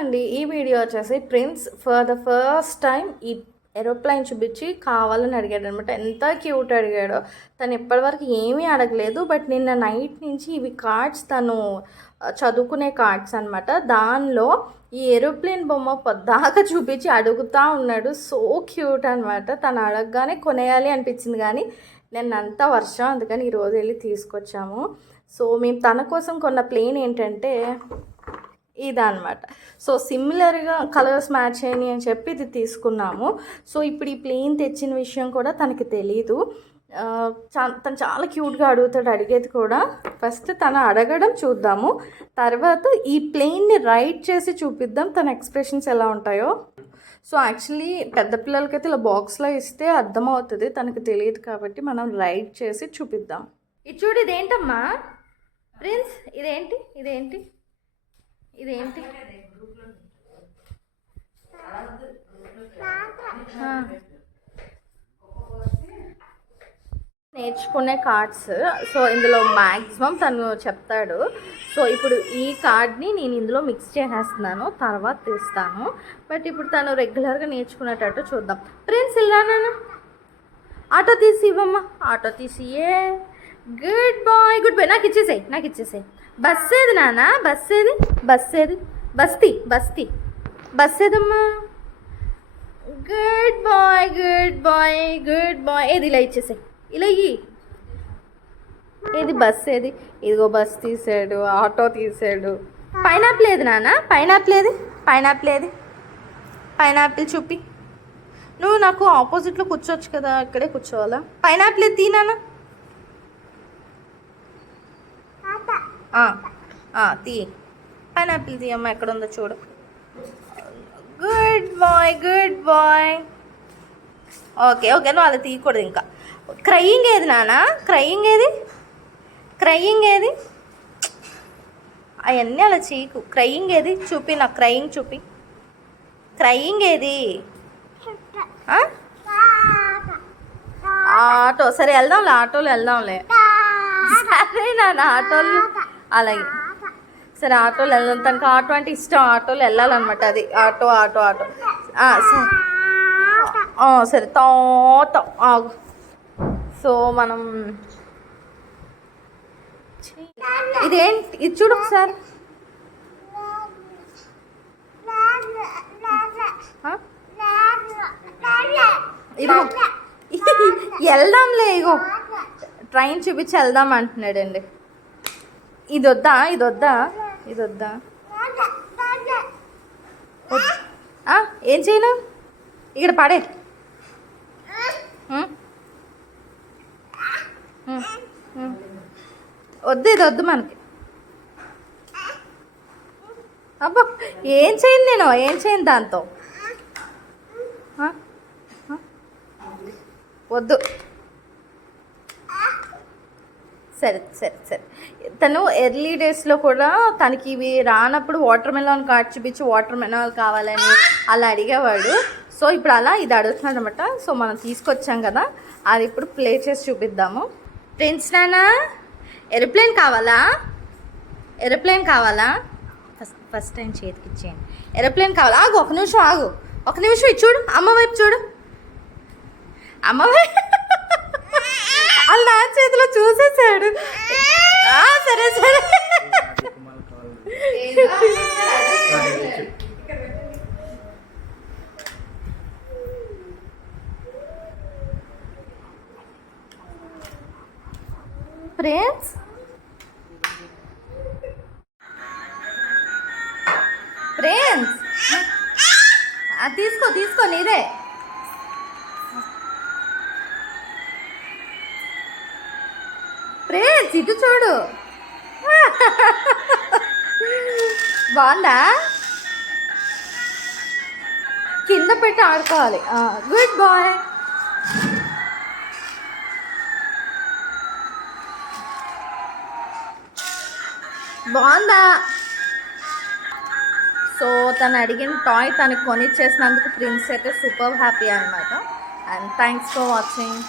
అండి, ఈ వీడియో వచ్చేసి prince for the first time ఈ ఏరోప్లేన్ చూపించి కావాలని అడిగాడు అనమాట. ఎంత క్యూట్ అడిగాడో. తను ఇప్పటివరకు ఏమీ అడగలేదు. బట్ నిన్న నైట్ నుంచి ఇవి కార్డ్స్ తను చదువుకునే కార్డ్స్ అనమాట. దానిలో ఈ ఏరోప్లేన్ బొమ్మ పొద్దాకా చూపించి అడుగుతూ ఉన్నాడు. సో క్యూట్ అనమాట. తను అడగగానే కొనేయాలి అనిపించింది, కానీ నిన్నంతా వర్షం, అందుకని ఈరోజు వెళ్ళి తీసుకొచ్చాము. సో మేము తన కోసం కొన్న ప్లేన్ ఏంటంటే ఇదన్నమాట. సో సిమిలర్గా కలర్స్ మ్యాచ్ అయ్యి అని చెప్పి ఇది తీసుకున్నాము. సో ఇప్పుడు ఈ ప్లేన్ తెచ్చిన విషయం కూడా తనకి తెలీదు. తను చాలా క్యూట్గా అడుగుతాడు. అడిగేది కూడా ఫస్ట్ తను అడగడం చూద్దాము, తర్వాత ఈ ప్లేన్ని రైట్ చేసి చూపిద్దాం తన ఎక్స్ప్రెషన్స్ ఎలా ఉంటాయో. సో యాక్చువల్లీ పెద్ద పిల్లలకైతే ఇలా బాక్స్లో ఇస్తే అర్థమవుతుంది, తనకు తెలియదు కాబట్టి మనం రైట్ చేసి చూపిద్దాం. ఇది చూడు, ఇదేంటమ్మా ప్రిన్స్? ఇదేంటి ఇదేంటి ఇదేంటి? నేర్చుకునే కార్డ్స్. సో ఇందులో మ్యాక్సిమం తను చెప్తాడు. సో ఇప్పుడు ఈ కార్డ్ని నేను ఇందులో మిక్స్ చేసేస్తున్నాను, తర్వాత తీస్తాను. బట్ ఇప్పుడు తను రెగ్యులర్గా నేర్చుకునేటట్టు చూద్దాం. ప్రిన్స్ ఇలా నాన్న ఆటో తీసి ఇవ్వమ్మా, ఆటో తీసియే. Good boy good boy. నాకు ఇచ్చేసాయి, నాకు ఇచ్చేసాయి. బస్ ఏది నాన్న? బస్ ఏది? బస్ ఏది? బస్తీ బస్తీ బస్ ఏదమ్మా? Good boy good boy good boy. ఏది? ఇలా ఇచ్చేసాయి, ఇలా ఇయ్యి. ఏది బస్ ఏది? ఇదిగో బస్ తీసాడు, ఆటో తీసాడు. పైనాపిల్ ఏది నాన్న? పైనాపిల్ ఏది? పైనాపిల్ ఏది? పైనాపిల్ చూపి. నువ్వు నాకు ఆపోజిట్లో కూర్చోవచ్చు కదా, ఇక్కడే కూర్చోవాలా? పైనాపిల్ ఏది? తీనానా తీ. పైనాపిల్ తీయమ్మా, ఎక్కడ ఉందో చూడు. Good boy good boy. Okay okay, నువ్వు అలా తీయకూడదు ఇంకా. క్రయింగ్ ఏది నాన్న? క్రయింగ్ ఏది? క్రయింగ్ ఏది? అవన్నీ అలా చీకు. క్రయింగ్ ఏది చూపి, నాకు క్రయింగ్ చూపి. క్రయింగ్ ఏది? ఆటో. సరే వెళ్దాంలే, ఆటోలో వెళ్దాంలే. సరే నాన్న, ఆటోలో అలాగే. సరే ఆటోలో వెళ్దాం. తనకు ఆటో అంటే ఇష్టం, ఆటోలో వెళ్ళాలన్నమాట. అది ఆటో ఆటో ఆటో. సరే తో ఆగు. సో మనం ఇదేంటి? ఇది చూడు ఒకసారి. ఇదిగో వెళ్దాంలే, ఇగో ట్రైన్ చూపించి వెళ్దాం అంటున్నాడండి. ఇది వద్దా? ఇది వద్దా? ఇది వద్దా? ఏం చేయను? ఇక్కడ పడే. వద్దు, ఇది వద్దు మనకి. అబ్బా ఏం చేయను నేను, ఏం చేయను దాంతో. వద్దు. సరే సరే సరే. తను ఎర్లీ డేస్లో కూడా తనకి ఇవి రానప్పుడు వాటర్ మెలాన్ కార్డ్ చూపించి వాటర్ మెలాన్ కావాలని అలా అడిగేవాడు. సో ఇప్పుడు అలా ఇది అడుగుతున్నాడు అనమాట. సో మనం తీసుకొచ్చాం కదా, అది ఇప్పుడు ప్లే చేసి చూపిద్దాము. ఫ్రెండ్స్ నాన్న, ఏరోప్లేన్ కావాలా? ఏరోప్లేన్ కావాలా? ఫస్ట్ టైం చేతికి ఇచ్చేయండి. ఏరోప్లేన్ కావాలా? ఆగు, ఒక నిమిషం ఆగు, ఒక నిమిషం. ఇది చూడు, అమ్మ వైపు చూడు. అమ్మ వైపు అలా చేతిలో చూసేసాడు. సరే సరే. ఫ్రెండ్స్ ఫ్రెండ్స్ తీసుకో తీసుకో, నీదే. ఫ్రెండ్స్ ఇటు చూడు, బాగుందా? కింద పెట్టి ఆడుకోవాలి. Good bye. బాగుందా? సో తను అడిగిన టాయ్ తనకి కొనిచ్చేసినందుకు ప్రిన్స్ అయితే సూపర్ హ్యాపీ అనమాట. And thanks for watching.